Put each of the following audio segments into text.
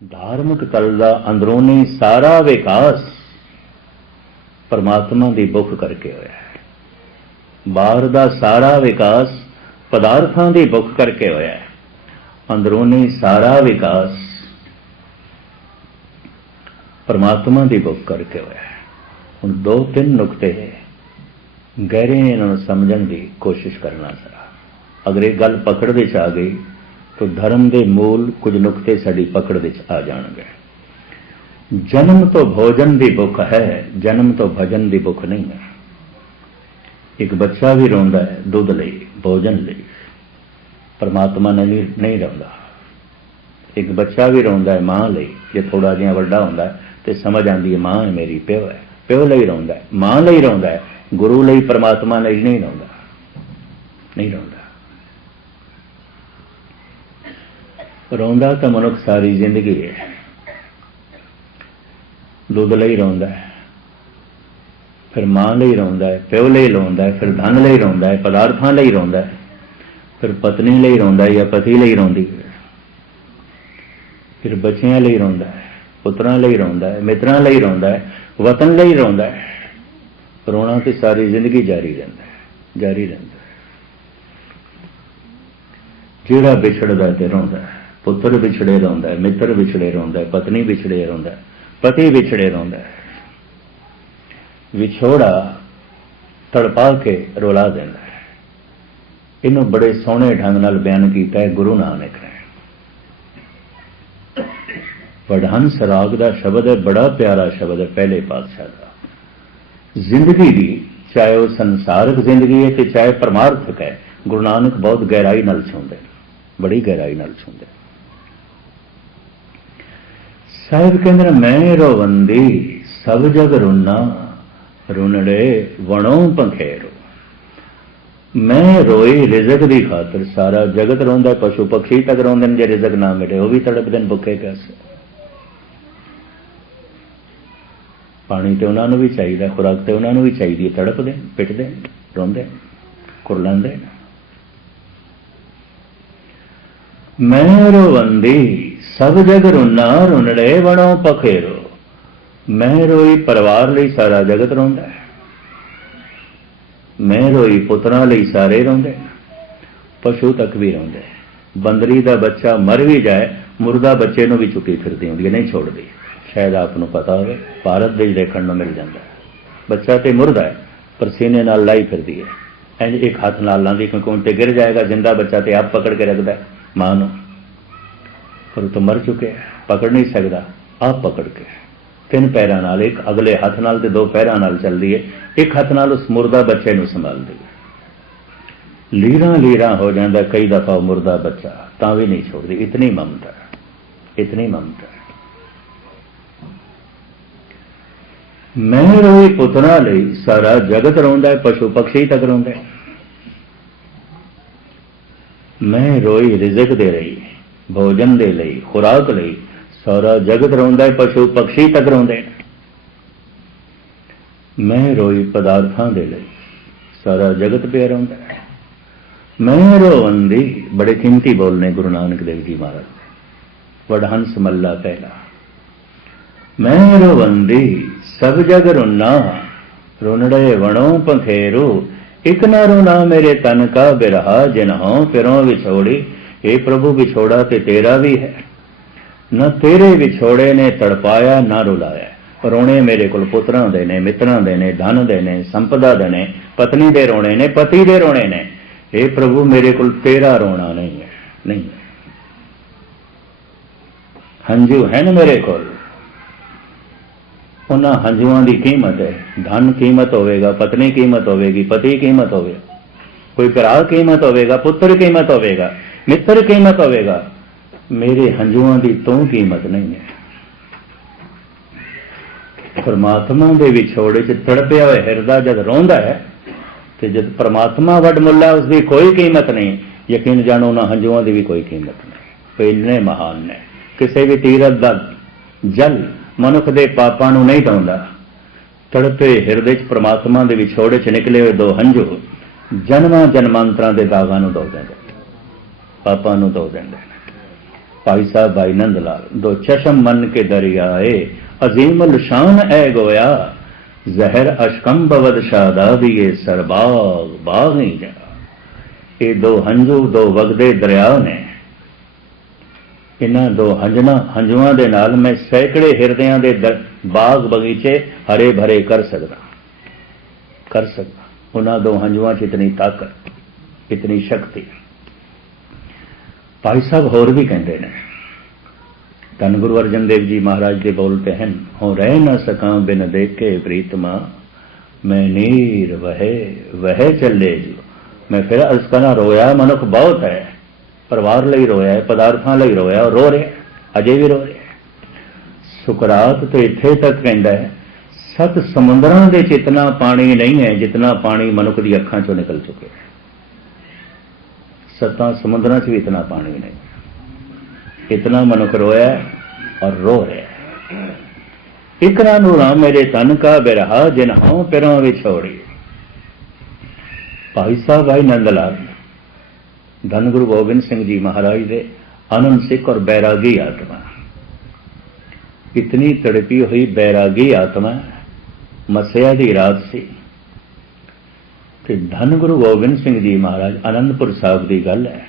धार्मिक तल का अंदरूनी सारा विकास परमात्मा की बुख करके होया है। बाहर का सारा विकास पदार्थों की बुख करके होया है। अंदरूनी सारा विकास परमात्मा की बुख करके होया है। हुण दो तीन नुकते गहरे इन्होंने समझण की कोशिश करना जरा। अगर एक गल पकड़ विच आ गई तो धर्म के मूल कुछ नुकते साड़ी पकड़ विच आ जाएंगे। जन्म तो भोजन की भुख है, जन्म तो भजन की भुख नहीं है। एक बच्चा भी रोंदा है दुध लई, भोजन लई, परमात्मा ने नहीं रोंदा। एक बच्चा भी रोंदा है मां लई, जे थोड़ा जिहा वड्डा होंदा है तो समझ आती है मां है मेरी, प्यो है, प्यो लई रोंदा है, मां लई रोंदा है, गुरु लई परमात्मा लई नहीं रोंदा, नहीं रोंदा। रोंदा तो मनुख सारी जिंदगी है। दुध लई रोंदा है, फिर मां लई रोंदा है, प्यो लई रोंदा है, फिर धन लई रोंदा है, पदार्थां लई रोंदा है, फिर पत्नी लई रोंदा है या पति लई रोंदी है, फिर बच्चियां लई रोंदा है, पुत्रां लई रोंदा है, मित्रां लई रोंदा है, वतन लई रोंदा है। रोना तो सारी जिंदगी जारी रहिंदा है, जारी रहिंदा है। जिहड़ा विछड़दा ते रोंदा है, पुत्र विछड़े रोंदा है, मित्र विछड़े रोंदा है, पत्नी विछड़े रोंदा है, पति विछड़े रोंदा है। विछोड़ा तड़पा के रुला देंदा है। इनू बड़े सोहने ढंग नाल बयान किया है गुरु नानक ने। वडहंस राग का शब्द है, बड़ा प्यारा शब्द है पहले पातशाह का। जिंदगी की चाहे वह संसारक जिंदगी है तो चाहे परमार्थक है, गुरु नानक बहुत गहराई नाल छूंदे, बड़ी गहराई नाल छूंदे। साहिब कहते मैं रोवंदी सब जग रुना, रुनड़े वणों पंखेरो। मैं रोई रिजक की खातर, सारा जगत रोंदा, पशु पक्षी तक रोंदे जे रिजक ना मिले, वह भी तड़पदे भुखे प्यासे। पानी तो उन्होंने भी चाहिए, खुराक तो उन्होंने भी चाहिए, तड़पदे पिटदे रोंदे कुरलांदे। मैं रोवंदी सब जग रुना, रुनड़े वणों पखेरो। मैं रोई परिवार लई, सारा जगत रोंदा है। मैं रोई पुत्रां लई, सारे रोंदे, पशु तक भी रोंदे। बंदरी का बच्चा मर भी जाए, मुर्दा बच्चे नूं भी चुकी फिरदी हुंदी है, नहीं छोड़दी। शायद आपनूं पता होवे, भारत देश देखण नूं मिल जांदा है। बच्चा तो मुर्दा है पर सीने नाल लाई फिरदी है, इंज एक हाथ नाल लांदी क्योंकि उन ते गिर जाएगा। जिंदा बच्चा तो आप पकड़ के रखता है मां नूं, पर तो मर चुके हैं, पकड़ नहीं सकता। आप पकड़ के तीन पैरों नाल, एक अगले हाथ नाल ते दो पैरों नाल चलदी है, एक हाथ नाल उस मुर्दा बच्चे नूं संभालदी है। लीरा लीरा हो जाता कई दफा मुर्दा बच्चा, तां भी नहीं छोड़दी। इतनी ममता, इतनी ममता। मैं रोई पुत्रां लई, सारा जगत रोंदा है, पशु पक्षी तक रोंदे। मैं रोई रिजक दे रही, भोजन दे लई, खुराक लई, सारा जगत रोंदा है, पशु पक्षी तक रोंदे। मैं रोई पदार्थां दे लई, सारा जगत पे रोंदा है। मैं रोवंदी, बड़े कीमती बोलने गुरु नानक देव जी महाराज, वडहंस मल्ला पहला। मैं रोवंदी सब जग रुना, रुनड़े वणों पंखेरो। एक ना रोना मेरे तन का बिरहा, जिन्हों फिरों विछोड़ी। हे प्रभु विछोड़ा ते तेरा भी है, न तेरे विछोड़े ने तड़पाया ना रुलाया। रोने मेरे को पुत्रां दे ने, मित्रां दे ने, धन दे ने, संपदा दे ने, पत्नी दे रोने ने, पति दे रोने ने। हे प्रभु मेरे को तेरा रोना नहीं है, नहीं है। हंजू है न मेरे को, उन्हां हंजुआं की कीमत है। धन कीमत होवेगा, पत्नी कीमत होवेगी, पति कीमत होवेगा, कोई भरा कीमत होवेगा, पुत्र कीमत होवेगा, मित्र कीमत होवेगा। मेरे हंजुआं की तो कीमत नहीं है। परमात्मा के विछोड़े च तड़पया हुआ हिरदा जब रोंदा है तो जब परमात्मा वड मुला उसकी कोई कीमत नहीं। यकीन जानो उन्हां हंजुआं की भी कोई कीमत नहीं। कोई इन्ने महान ने, किसी भी तीरथ का जल मनुख के पापां नूं नहीं धोंदा। तड़पे हिरदे च परमात्मा के विछोड़े च निकले हुए दो हंझू जन्मां जन्मांतरां के दागां नूं धो देंदे, पापां नूं धो देंदे। भाई साहब भाई नंद लाल, दो चशम मन के दरियाए, अजीमल शान है गोया, जहर अशकंब बवद शादाबिए सरबाग बाग ही जा। ये दो हंजू दो वगदे दरिया ने, इन्हां दो हंजुआं दे नाल मैं सैकड़े हिरदियां दे बाग बगीचे हरे भरे कर सकदा। उन्हां दो हंजुआं च इतनी ताकत, इतनी शक्ति। भाई साहब होर भी कहते हैं, धन गुरु अर्जन देव जी महाराज के बोलते हैं, हो रह न सका बिन देखे प्रीतमा, मैं नीर वह चले जो। मैं फिर अर्ज करा, रोया मनुख बहुत है, परिवार ਲਈ रोया है, पदार्थां ਲਈ रोया और रो रहे, अजे भी रो रहे। सुकरात तो इत्थे तक कहता है, सत समुद्रां दे च इतना पानी नहीं है जितना पानी मनुख दी अखां चों निकल चुके हैं। सत्तां समुद्रां च भी इतना पानी नहीं, इतना मनुख रोया और रो रहा। इकरा नूरा मेरे तन का बिरहा, जिन हों पिरों विछोड़ी। भाई साहब भाई नंदलाल, धन गुरु गोबिंद सिंह जी महाराज दे आनंद सिख और बैरागी आत्मा, इतनी तड़पी हुई बैरागी आत्मा। मस्या दी रात सी कि धन गुरु गोबिंद सिंह जी महाराज आनंदपुर साहब की गल है,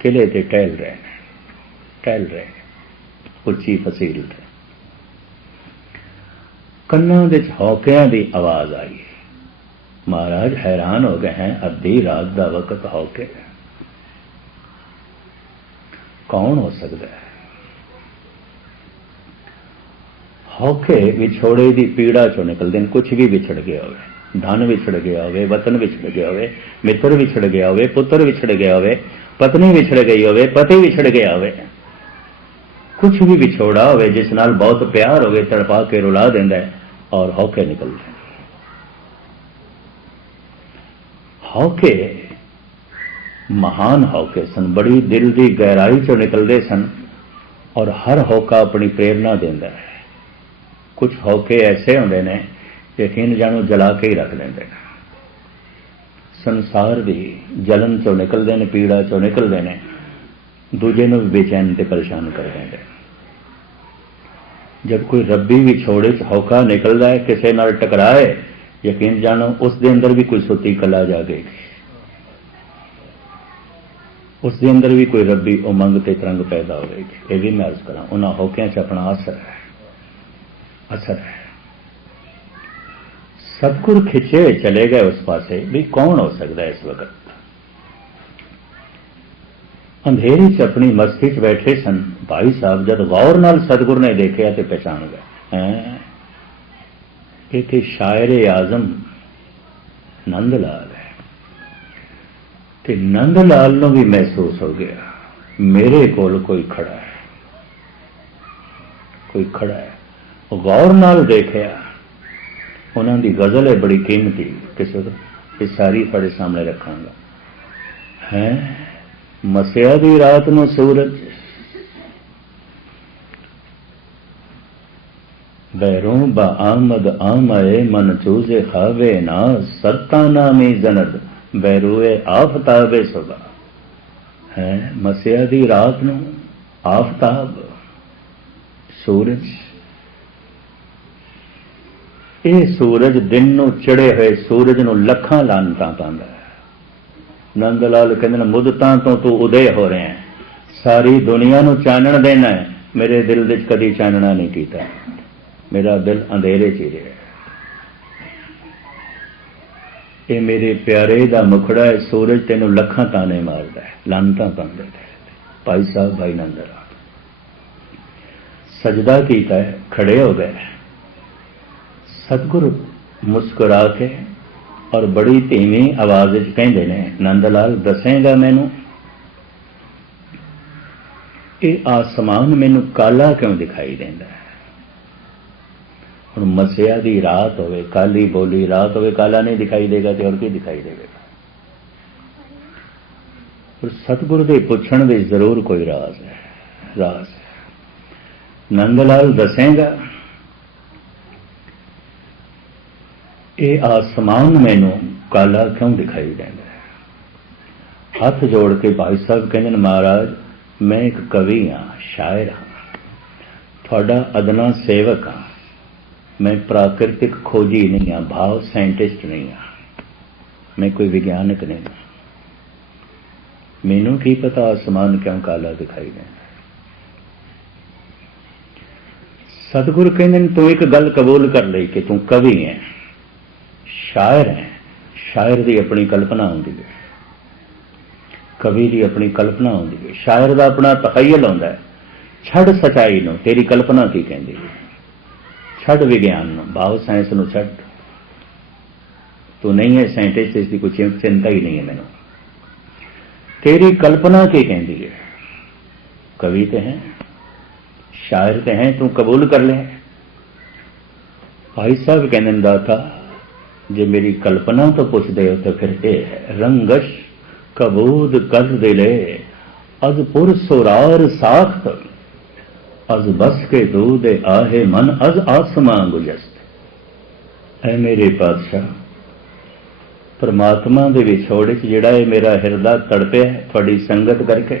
किले ते टहल रहे उच्ची फसील ते, कन्नां दे हौकियां दी आवाज आई। महाराज हैरान हो गए हैं, अद्धी रात का वक्त हौके, कौन हो सकता है? हौके विछोड़े की पीड़ा चो निकलते हैं। कुछ भी विछड़ गया हो, धन विछड़ गया हो, वतन विछड़ गया हो, मित्र विछड़ गया हो, पुत्र विछड़ गया हो, पत्नी विछड़ गई हो, पति विछड़ गया हो, कुछ भी विछोड़ा हो जिस नाल बहुत प्यार हो, तड़पा के रुला देंदा है और हौके निकलते हैं। हौके महान हौके सन, बड़ी दिल की गहराई चो निकलते सन और हर हौका अपनी प्रेरणा देंदा है। कुछ हौके ऐसे होंदे ने यकीन जानो जला के ही रख देंदे ने। संसार भी जलन चो निकलते हैं, पीड़ा चो निकलते हैं, दूजे नूं भी बेचैन ते परेशान कर देंदे। जब कोई रब्बी विछोड़े च हौका निकलता है, किसी नाल टकराए, यकीन जानो उस दे अंदर भी कोई सुती कला जागेगी, उस दे अंदर भी कोई रब्बी उमंग ते तरंग पैदा होगी। ये भी मैं अर्ज करा, उन्हां हौकियां च अपना असर है। सतगुर खिंचे चले गए उस पासे भी कौन हो सकता है इस वक्त। अंधेरे च अपनी मस्ती च बैठे सन भाई साहब, जब गौर नाल सतगुर ने देखा तो पहचान गए, ये शायर आजम नंदलाल है। ते नंदलाल नूं भी महसूस हो गया मेरे कोल कोई खड़ा है, कोई खड़ा है। गौर नाल देखा, उन्हों की गजल है बड़ी कीमती, किसी ये सारी थोड़े सामने रखांगा। है मसिया दी रात नूं सूरज, बैरों बा आमद आमए, मन चूजे खावे ना, सत्ता नामी जनद, बैरुए आफताबे सुबह। है मसिया दी रात नूं आफताब सूरज, ये सूरज दिन नूं चढ़े हुए सूरज नूं लखां लानतां पांदा है। नंदलाल कहंदे मुदतां तो तू उदय हो रहे हैं, सारी दुनिया नूं चानण देना है, मेरे दिल विच कदी चानना नहीं कीता, मेरा दिल अंधेरे च ही रहा। ये मेरे प्यारे दा मुखड़ा है, सूरज तेनों लखां ताने मारदा है, लानतां पांदा है। भाई साहब भाई नंदलाल सजदा कीता है, खड़े हो गए। सतगुरु मुस्कुरा के और बड़ी धीमी आवाज कहते ने, नंदलाल दसेगा मैनू ये आसमान मैनू काला क्यों दिखाई देंदा है? हुण मसिया दी रात होवे, काली बोली रात होवे, काला नहीं दिखाई देगा तो और की दिखाई देगा? पर सतगुरु दे पुछण दे जरूर कोई राज है, राज है। नंदलाल दसेगा ये आसमान मैनू काला क्यों दिखाई देंदा है? हाथ जोड़ के भाई साहब कहते महाराज मैं एक कवि हाँ, शायर हाँ, थोड़ा अदना सेवक हाँ। मैं प्राकृतिक खोजी नहीं हाँ, भाव साइंटिस्ट नहीं हाँ, मैं कोई विज्ञानक नहीं हाँ। मैनू की पता आसमान क्यों काला दिखाई देता। सतगुरु कहते तू एक गल कबूल कर ली कि तू कवि है, शायर है। शायर की अपनी कल्पना होंगी है, कवि की अपनी कल्पना होंगी है, शायर का अपना तखयल होंदा है। छड़ सच्चाई नूं, तेरी कल्पना की कहती है। छड़ विज्ञान नूं, भाव साइंस नूं छड़। तू नहीं है साइंटिस्ट, इसकी कोई चिंता ही नहीं है मैनूं। तेरी कल्पना की कहती है। कवि तो है, शायर तो है, तू कबूल कर ले। भाई साहब कहने दाता जे मेरी कल्पना तो पुछ दे तो फिर ये है, रंगश कबूद कर दिले अज पुर सुरार साख्त अज बस के दूध आहे मन अज आसमां गुजस्त। ऐ मेरे पातशाह, परमात्मा दे विछोड़े च जिहड़ा है मेरा हिरदा तड़पे है थोड़ी संगत करके,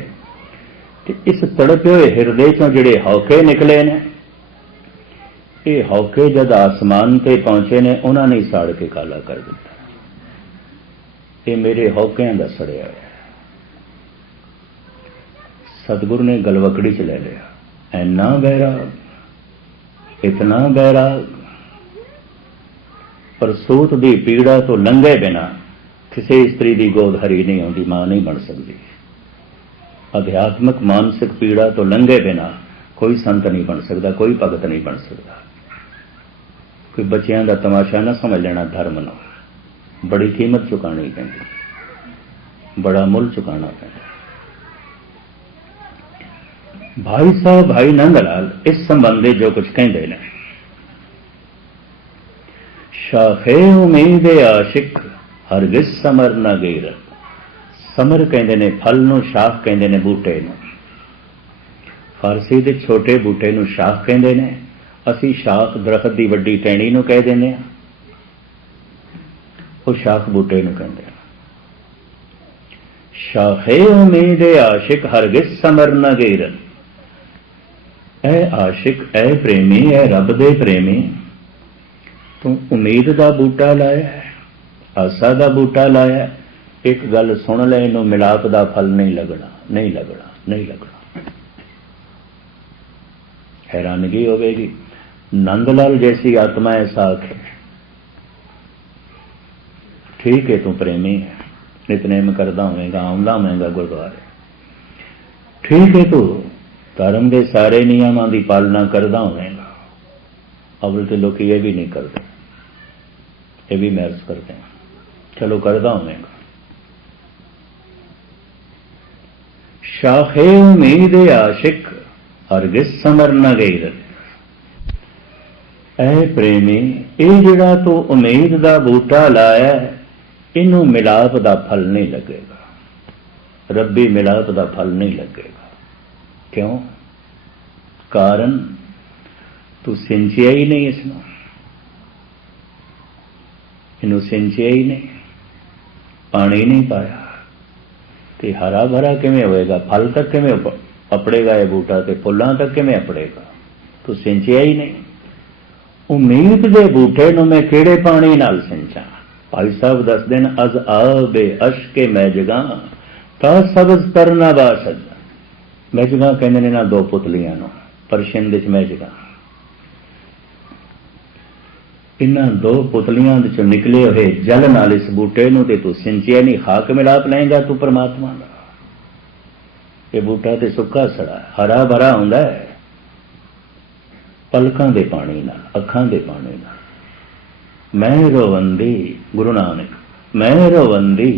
ते इस तड़पे हुए हिरदे चों जिहड़े हौके निकले ने, ये हौके जद आसमान ते पहुंचे ने उन्होंने ही साड़ के काला कर दिता। ये मेरे हौकियां दा सड़िया है। सतगुरु ने गलवकड़ी च ले लिया। ऐना बैराग, इतना बैराग, परसूत दी पीड़ा तो लंघे बिना किसी स्त्री की गोद हरी नहीं आती, मां नहीं बन सकती। अध्यात्मक मानसिक पीड़ा तो लंघे बिना कोई संत नहीं बन सकता, कोई भगत नहीं बन सकता। कोई बच्चों का तमाशा ना समझ लेना धर्म ना, बड़ी कीमत चुकानी पैंदी, बड़ा मुल चुकाना पैंदा। भाई साहब भाई नंदलाल इस संबंधी जो कुछ कहते हैं, शाखे उम्मीद आशिक हरगिज समर न गीर। समर कहते ने फल नूं, शाख कहते ने बूटे नूं। फारसी दे छोटे बूटे नूं शाख कहते ने, असी शाख दरखत की वड्डी टहनी नूं कह देने, वो शाख बूटे नूं कहते हैं। शाखे उम्मीद आशिक हरगिज समर न गीर। ऐ आशिक, ऐ प्रेमी, ऐ रब दे प्रेमी, तू उम्मीद का बूटा लाया, आसा का बूटा लाया। एक गल सुन ले, इनू मिलाप का फल नहीं लगना, नहीं लगना, नहीं लगना। हैरानगी होगी। नंदलाल जैसी आत्मा ऐसा आखे, ठीक है तू प्रेमी है, नितनेम करदा होवेगा, आउंदा होवेगा गुरुद्वारे, ठीक है तू धर्म के सारे नियमों की पालना करदा होवेगा। अवल तो लोग ये भी नहीं करते, ये भी महर्ज करते हैं, चलो करदा होवेगा। शाखे उम्मीद आशिक हरगिज समर न गई। ऐ प्रेमी, ये जिहड़ा तू उम्मीद का बूटा लाया, इनू मिलाप का फल नहीं लगेगा, रब्बी मिलाप का फल नहीं लगेगा। क्यों? कारण तू सिंचिया ही नहीं, इसनों इनू सिंचिया ही नहीं, पानी नहीं पाया, तो हरा भरा किमें होएगा? फल तक किमें अपड़ेगा ये बूटा, तो फुलों तक किमें अपड़ेगा? तो सिंचिया ही नहीं। उम्मीद के बूटे नूं मैं किहड़े पानी नाल सिंचा? भाई साहब दस दिन अज आबे अशके मैजगा ता सबज तरना बासद। मैजगा कहते ने ना दो पुतलियां नूं, परशियन दे मैजगा। इन्हां दो पुतलियां चों निकले हुए जल नाल इस बूटे नूं ते तू सिंचिया नहीं, खाक मिलाप लेंगा तू परमात्मा दा। ये बूटा ते सुक्का सड़ा, हरा भरा हुंदा है पलकां दे पानी नाल, अखां दे पानी नाल। मैं रोवंदी, गुरु नानक, मैं रोवंदी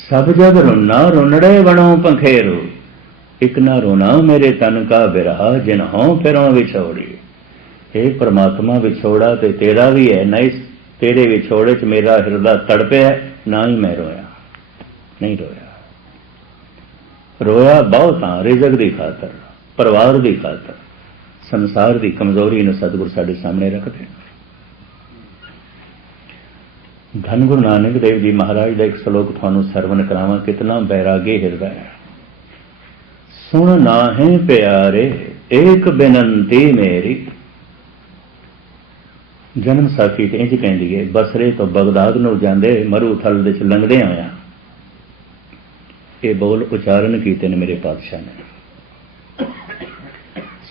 सब जग रुना रुनड़े बणों पंखेरू, एक ना रोना मेरे तन का बिरहा जिन हों फिरों विछोड़ी। हे परमात्मा विछोड़ा ते तेरा भी है, ना इस तेरे विछोड़े च मेरा हृदय तड़पया, ना ही मैं रोया, नहीं रोया। रोया बहुत हाँ, रिजक की खातर, परिवार की खातर, संसार की कमजोरी ने सतगुरु साडे सामने रखते। धन गुरु नानक देव जी महाराज का एक श्लोक थानू सरवण करावां, कितना बैरागी हृदय है। सुन नाहे प्यारे एक बेनंती मेरी। जन्म साखी इंज कहती है, बसरे तो बगदाद नूं जांदे मरूथल दे च लंघदे आया ये बोल उचारण कीते ने मेरे पातशाह ने।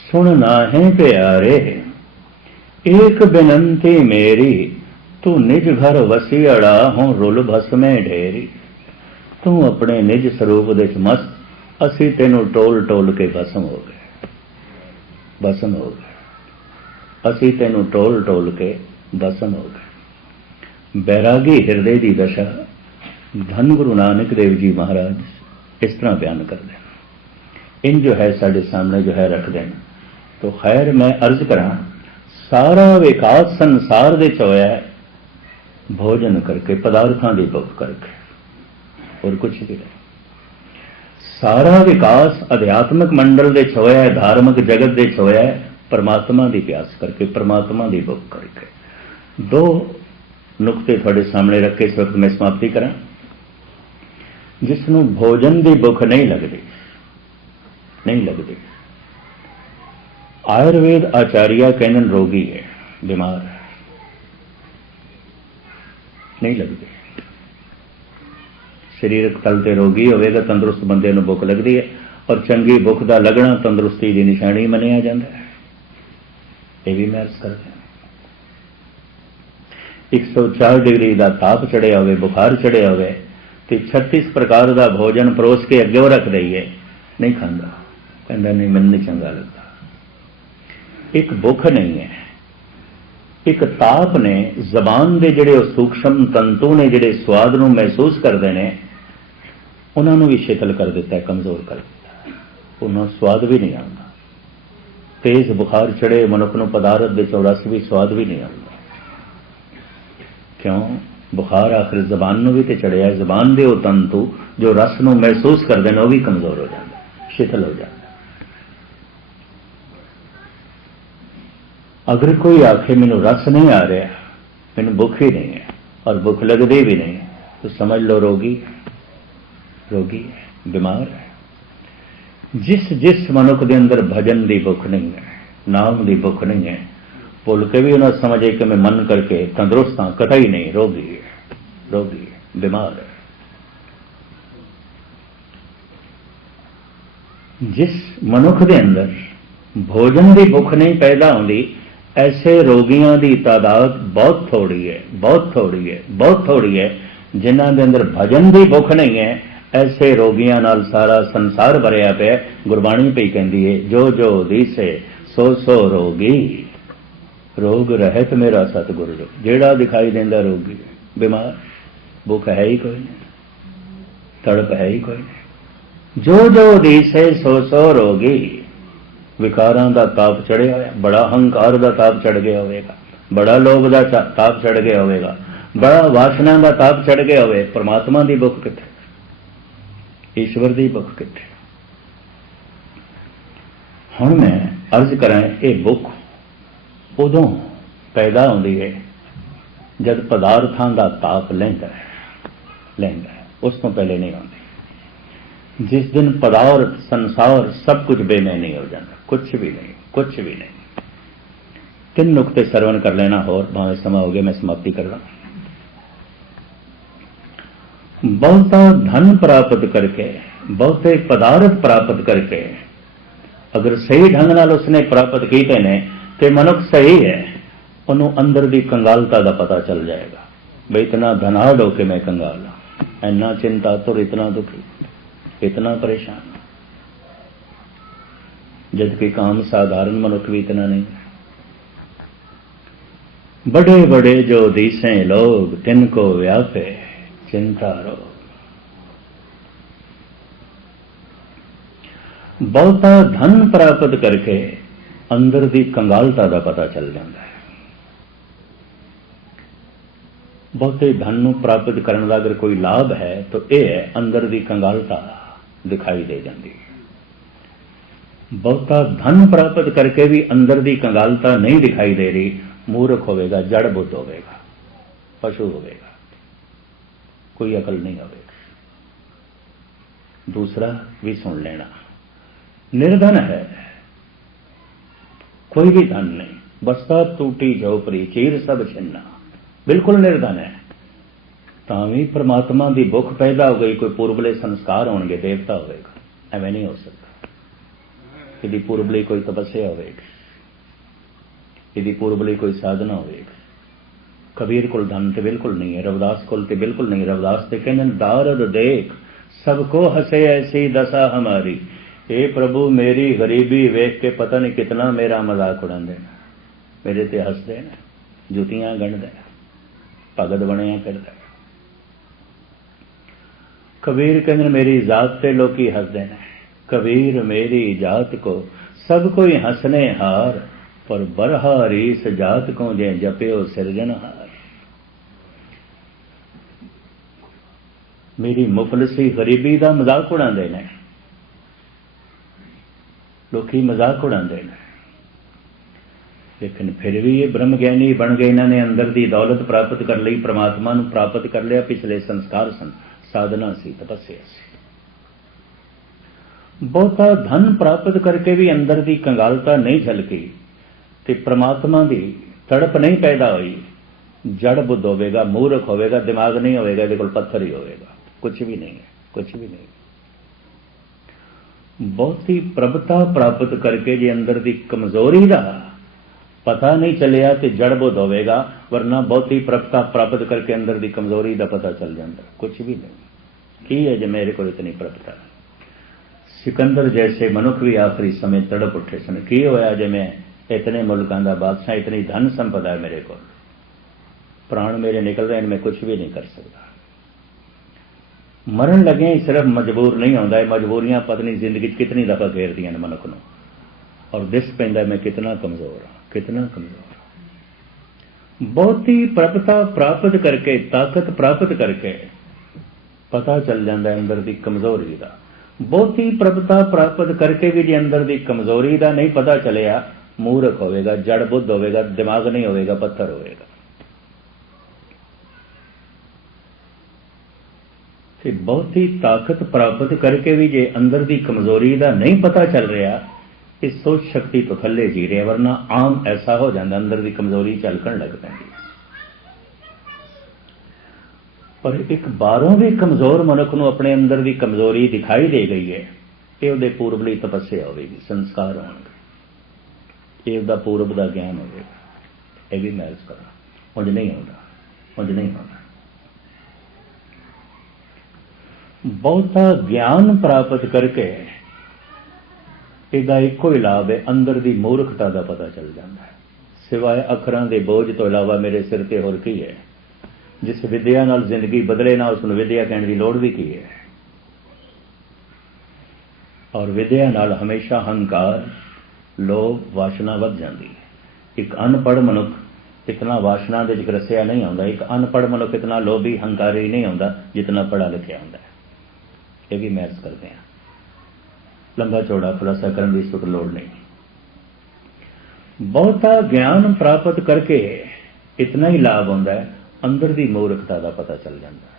सुन नाहे प्यारे एक बेनंती मेरी, तू निज घर वसियड़ा हों रुल भस्मे ढेरी। तू अपने निज स्वरूप दे मस्त, असी तेनू टोल टोल के भस्म हो गए, भस्म हो गए, असी तेनू टोल टोल के भस्म हो गए। बैरागी हिरदे की दशा धन गुरु नानक देव जी महाराज इस तरह बयान कर दें, इन जो है साढ़े सामने जो है रख दें। तो खैर मैं अर्ज करा, सारा विकास संसार दे होया है भोजन करके, पदार्थों की भुख करके, और कुछ भी नहीं। सारा विकास अध्यात्मक मंडल दे होया है, धार्मिक जगत दे होया है परमात्मा की प्यास करके, परमात्मा की भुख करके। दो नुकते थोड़े सामने रख के इस वक्त मैं समाप्ति करा। जिसनों भोजन की भुख नहीं लगती, नहीं लगती, आयुर्वेद आचार्य कहने रोगी है, बीमार है, नहीं लगती। शरीरक तल ते रोगी होवेगा, तंदुरुस्त बंदे नूं भुख लगती है, और चंगी भुख का लगना तंदुरुस्ती की निशानी मनिया जाता है। यह भी मैं अर्ज कर दिया। 104 डिग्री का ताप चढ़िया होवे, बुखार चढ़िया होवे, तो 36 प्रकार का भोजन परोस के अगे रख दईए, नहीं खांदा, कहता नहीं मैनूं नहीं चंगा लगता। एक भुख नहीं है, एक ताप ने जबान के जिहड़े सूक्ष्म तंतु ने जिहड़े स्वाद नूं महसूस करते हैं उन्होंने भी शिथिल कर दिता है, कमजोर कर दिता है, उन्होंने स्वाद भी नहीं आता। तेज बुखार चढ़े मनुख नूं पदार्थ दे रस भी स्वाद भी नहीं आता। क्यों? बुखार आखिर जबान नूं भी तो चढ़िया, जबान दे वो तंतु जो रस नूं महसूस करते हैं वह भी कमजोर हो जाता, शिथिल हो जाता। अगर कोई आखे मैनू रस नहीं आ रहा, मैनू भुख ही नहीं है और भुख लगती भी नहीं, तो समझ लो रोगी, रोगी है, बीमार है। जिस जिस मनुख के अंदर भजन की भुख नहीं है, नाम की भुख नहीं है, भुल के भी उन्हें समझे कि मैं मन करके तंदुरुस्त हाँ, कतई नहीं, रोगी है, रोगी है, बीमार है। जिस मनुख के अंदर भोजन की भुख नहीं पैदा होती, ऐसे रोगियों की तादाद बहुत थोड़ी है, बहुत थोड़ी है, बहुत थोड़ी है। जिन्हों के अंदर भजन की भुख नहीं है, ऐसे रोगियों नाल सारा संसार भरिया पे। गुरबाणी पे कहती है, जो जो दिसे सो सो रोगी, रोग रहत मेरा सतगुरु जो। जेड़ा दिखाई देंदा रोगी, बीमार, भुख है ही कोई नहीं, तड़प है ही कोई नहीं। जो जो दिसे सो सो रोगी, विकारां दा ताप चढ़िया होया, बड़ा हंकार दा ताप चढ़ गया होगा, बड़ा लोभ दा ताप चढ़ गया होगा, बड़ा वासना दा ताप चढ़ गया होवे, परमात्मा की भुख किथे, ईश्वर की भुख किथे। हुण मैं अर्ज करा, ये भुख उदों पैदा होती है जब पदार्थों का ताप लैंदा है, उस तो पहले नहीं होती। जिस दिन पदार्थ संसार सब कुछ बेमैनी हो जाता, कुछ भी नहीं, कुछ भी नहीं। 3 नुकते सरवण कर लेना, और भावे समा हो गया, मैं समाप्ति कर रहा। बहुता धन प्राप्त करके, बहुते पदार्थ प्राप्त करके, अगर सही ढंग नाल उसने प्राप्त किए ने तो मनुख सही है, उन्होंने अंदर की कंगालता का पता चल जाएगा। भाई इतना धनाढ़ होके मैं कंगाल हाँ, इन्ना चिंतातुर, इतना दुखी, इतना परेशान, जबकि काम साधारण मनुष्य भी इतना नहीं। बड़े बड़े जो दिसे लोग, तिनको व्यापे चिंता रोग। बहुता धन प्राप्त करके अंदर की कंगालता का पता चल जाता है। बहुते धन नूं प्राप्त करने का अगर कोई लाभ है तो यह है, अंदर की कंगालता दिखाई दे जाती है। बहुता धन प्राप्त करके भी अंदर की कंगालता नहीं दिखाई दे रही, मूर्ख होवेगा, जड़ बुद्ध होवेगा, पशु होवेगा, कोई अकल नहीं होवेगी। दूसरा भी सुन लेना, निर्धन है, कोई भी धन नहीं, बस्ता टूटी झोपड़ी चीर सब छिन्ना, बिल्कुल निर्धन है। ਤਾਂ ਵੀ परमात्मा की भुख पैदा हो गई, कोई पूर्वले संस्कार होणगे, देवता होएगा, ਐਵੇਂ नहीं हो सकता। ਇਹਦੀ पूर्वली कोई तपस्या होएगी, ਇਹਦੀ पूर्वली कोई साधना होएगी। कबीर कोल धन तो बिल्कुल नहीं है, रविदास कोल तो बिल्कुल नहीं। रविदास तो कहते दारद देख सबको हंसे ऐसी दशा हमारी। हे प्रभु मेरी गरीबी वेख के पता नहीं कितना मेरा मजाक उड़ाते, मेरे ते हंसते हैं, जुतियां गणदे, भगत बनिया फिरदा। कबीर कहते मेरी जात ते लोकी हंसते हैं, कबीर मेरी जात को सब कोई हंसने हार, पर बरहारी इस जात को जे जप्यो सिरजनहार। मेरी मुफलसी गरीबी का मजाक उड़ाते हैं, लोकी मजाक उड़ाते हैं, लेकिन फिर भी ये ब्रह्म ज्ञानी बन गए। इन्होंने अंदर की दौलत प्राप्त कर ली, परमात्मा नूं प्राप्त कर लिया। पिछले संस्कार सन, साधना सी, तपस्या सी। बहुता धन प्राप्त करके भी अंदर की कंगालता नहीं झलकी, ते परमात्मा की तड़प नहीं पैदा हुई। जड़ बुद्ध होवेगा, मूर्ख होवेगा, दिमाग नहीं होवेगा, इहदे कोल पत्थर ही होवेगा, कुछ भी नहीं है, कुछ भी नहीं। बहुती प्रभुता प्राप्त करके जे अंदर की कमजोरी का पता नहीं चलिया तो जड़ बुद्ध होवेगा, वरना बहुती प्रभुता प्राप्त करके अंदर की कमजोरी का पता चल जाता, कुछ भी नहीं। की है जो मेरे को इतनी प्रभुता। सिकंदर जैसे मनुख भी आखिरी समय तड़प उठे सन, की होया जे मैं इतने मुल्कों का बादशाह, इतनी धन संपदा है मेरे को, प्राण मेरे निकल रहे हैं, मैं कुछ भी नहीं कर सकता। मरण लगे सिर्फ मजबूर नहीं होता है, मजबूरियां पत्नी जिंदगी कितनी दफा घेरदियां ने मनुख नूं, और दिस पैंदा मैं कितना कमजोर हाँ, कितना कमजोर हाँ। बहुती प्रभुता प्राप्त करके, ताकत प्राप्त करके पता चल जाता है अंदर की कमजोरी का। बहुती प्रभुता प्राप्त करके भी जो अंदर की कमजोरी का नहीं पता चलिया, मूर्ख होवेगा, जड़ बुद्ध होवेगा, दिमाग नहीं होवेगा, पत्थर होवेगा। बहुत ही ताकत प्राप्त करके भी जे अंदर की कमजोरी का नहीं पता चल रहा, इस सोच शक्ति तो थले जी रहे, वरना आम ऐसा हो जाता अंदर की कमजोरी झलकन लग पैंदी। पर एक बारों भी कमजोर मनुख नूं अपने अंदर की कमजोरी दिखाई दे गई है, ये उहदे पूर्वली तपस्या होगी, संस्कार होणगे, ये उहदा पूर्व का ज्ञान होगा। यह भी मैं करा उंज नहीं होता, उंज नहीं होता। बहुता ज्ञान प्राप्त करके इसका एको ही लाभ है, अंदर की मूर्खता का पता चल जाता है। सिवाय अखरां के बोझ तो इलावा मेरे सिर ते होर की है। जिस विद्या नाल जिंदगी बदले ना, उसनूं विद्या कहने की लोड़ भी की है। और विद्या नाल हमेशा हंकार, लोभ, वासना वध जाती है। एक अनपढ़ मनुख इतना वासना दे विच रसिया नहीं आउंदा, एक अनपढ़ मनुख इतना लोभी हंकारी नहीं आउंदा जितना पढ़ा लिखिया हुंदा है। यह भी महस करते हैं, लंबा चौड़ा खुलासा करने की सुख लोड़ नहीं। बहुता ज्ञान प्राप्त करके इतना ही लाभ होता है, अंदर की मूर्खता का पता चल जाता है।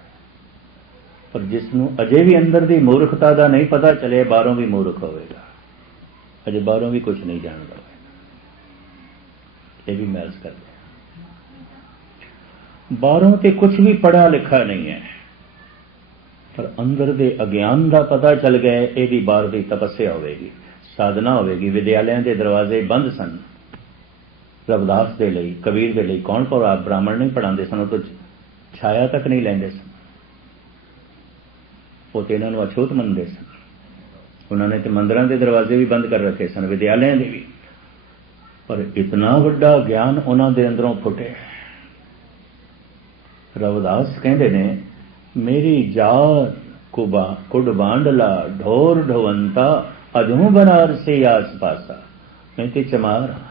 पर जिसनों अजे भी अंदर की मूर्खता का नहीं पता चले, बाहरों भी मूर्ख होगा, अजे बाहरों भी कुछ नहीं जानता होगा। ये भी महस करते हैं, बाहरों तो कुछ भी पढ़ा लिखा नहीं है, पर अंदर के अज्ञान का पता चल गया। यदि बाहर की तपस्या होगी, साधना होगी। विद्यालयों के दरवाजे बंद सन, रविदास के लिए, कबीर के लिए कौन को आप ब्राह्मण नहीं पढ़ाते सन, तो छाया तक नहीं लेंदे सन, वो तो इन्होंने अछूत मनते सन। उन्होंने तो मंदिरों के दरवाजे भी बंद कर रखे सन, विद्यालयों के भी। पर इतना बड़ा ज्ञान उन्होंने अंदरों फुटे। रविदास कहते ने, मेरी जात कुड बांडला ढोर ढोवंता, अजू बनारसी आस पासा। मैं तो चमार हाँ,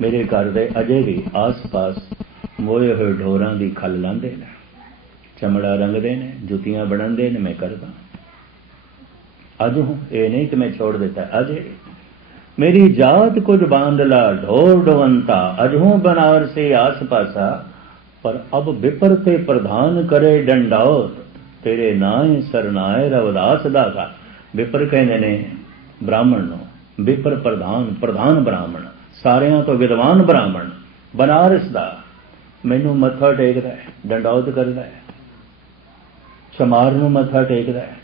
मेरे घर दे अजे भी आस पास मोए हुए ढोरां दी खल लांदे ने, चमड़ा रंगदे ने, जुतियां बनांदे ने, मैं करदा अज हूं, ये नहीं कि मैं छोड़ देता, अजे मेरी जात कुछ बांधला ढोर ढोवंता, अजहू बनारसी आस पासा। पर अब विपर ते प्रधान करे डंडाओ, तेरे नाए सरनाए रविदास दागा। विपर कहते ने ब्राह्मण नूं विपर प्रधान प्रधान ब्राह्मण सारियां तो विद्वान ब्राह्मण बनारस दा मैनू मत्था टेकदा है, डंडौत करदा है, चमार नूं मत्था टेकदा है।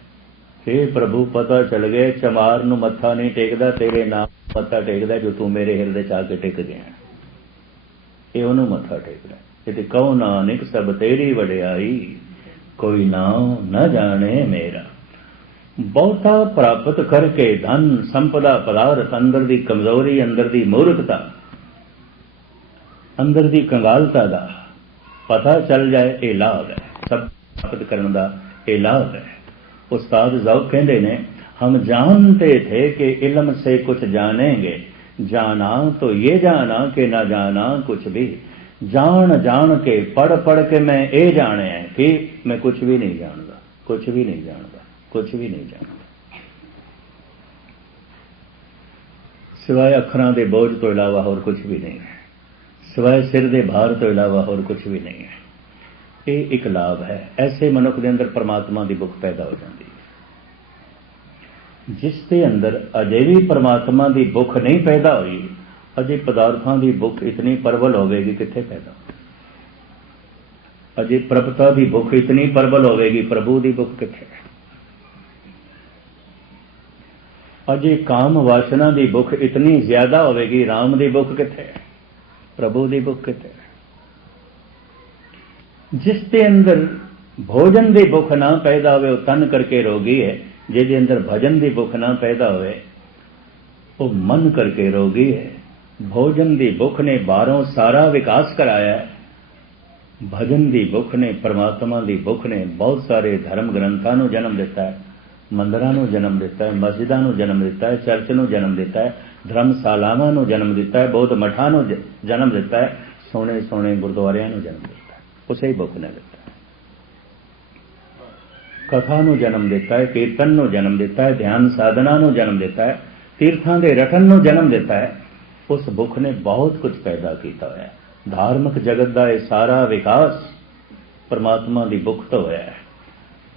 हे प्रभु पता चल गया चमार नूं मत्था नहीं टेकदा, तेरे नाम मत्था टेकदा जो तू मेरे हिरदे च आके टिक गया। ये उहनूं मत्था टेकदा है। ते कहो नानक सब तेरी वडियाई, कोई नाम न जाने मेरा। बहुता प्राप्त करके धन संपदा पदार्थ अंदर दी कमजोरी अंदर दी मूर्खता अंदर दी कंगालता दा पता चल जाए ये लाभ है। सब प्राप्त करने का ये लाभ है। उस्ताद ज़ौक़ कहते ने हम जानते थे कि इल्म से कुछ जानेंगे, जाना तो ये जाना कि ना जाना कुछ भी। जान जान के पढ़ पढ़ के मैं ये जाने है कि मैं कुछ भी नहीं जानता, कुछ भी नहीं जानता, कुछ भी नहीं जानता सिवाय अखरां दे बोझ तो इलावा और कुछ भी नहीं है, सिवाय सिर दे भार तो इलावा और कुछ भी नहीं है। ये एक लाभ है। ऐसे मनुख के अंदर परमात्मा की भुख पैदा हो जाती है। जिसके अंदर अजे भी परमात्मा की भुख नहीं पैदा हुई, अजे पदार्थों की भुख इतनी प्रबल होगी कित्थे पैदा, अजे प्रभुता की भुख इतनी प्रबल होगी प्रभु की भुख कित्थे, अजे काम वासना की भुख इतनी ज्यादा होगी राम की भुख कित्थे, प्रभु की भुख कित्थे। जिसके अंदर भोजन की भुख ना पैदा हो तन करके रोगी है, जिसके अंदर भजन की भुख ना पैदा हो वो मन करके रोगी है। भोजन की भुख ने बारों सारा विकास कराया है, भजन की भुख ने परमात्मा की भुख ने बहुत सारे धर्म ग्रंथों को जन्म दिता है, मंदिरों को जन्म दिता है, मस्जिदों को जन्म दिता है, चर्च को जन्म दिता है, धर्मशालावां को जन्म दिता है, बौद्ध मठां को जन्म दिता है, सोने सोने गुरुद्वारियां को जन्म दिता है। उसे ही भुख ने दिता है। कथा को जन्म दिता है, कीर्तन को जन्म दिता है, ध्यान साधना को जन्म दिता है, तीर्थों के रटन को जन्म दिता है। उस भुख ने बहुत कुछ पैदा किया है। धार्मिक जगत का यह सारा विकास परमात्मा की भुख तो होया है।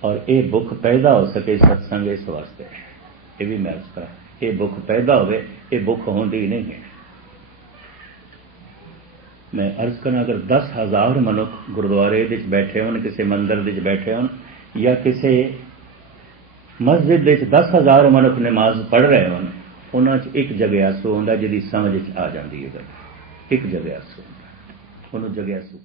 और ये भुख पैदा हो सके सत्संग इस वास्ते है। ये भी मैं अर्ज करा, ये भुख पैदा होवे, ये भुख होंदी नहीं है। मैं अर्ज करा अगर 10,000 मनुख गुरुद्वारे विच बैठे होन, किसी मंदिर विच बैठे होन या किसी मस्जिद विच 10,000 मनुख नमाज पढ़ रहे होन, उन्हां च एक जगियासू होंदा जिहदी समझ आ जाती है। एक जगियासू होंदा, उहनूं जगियासू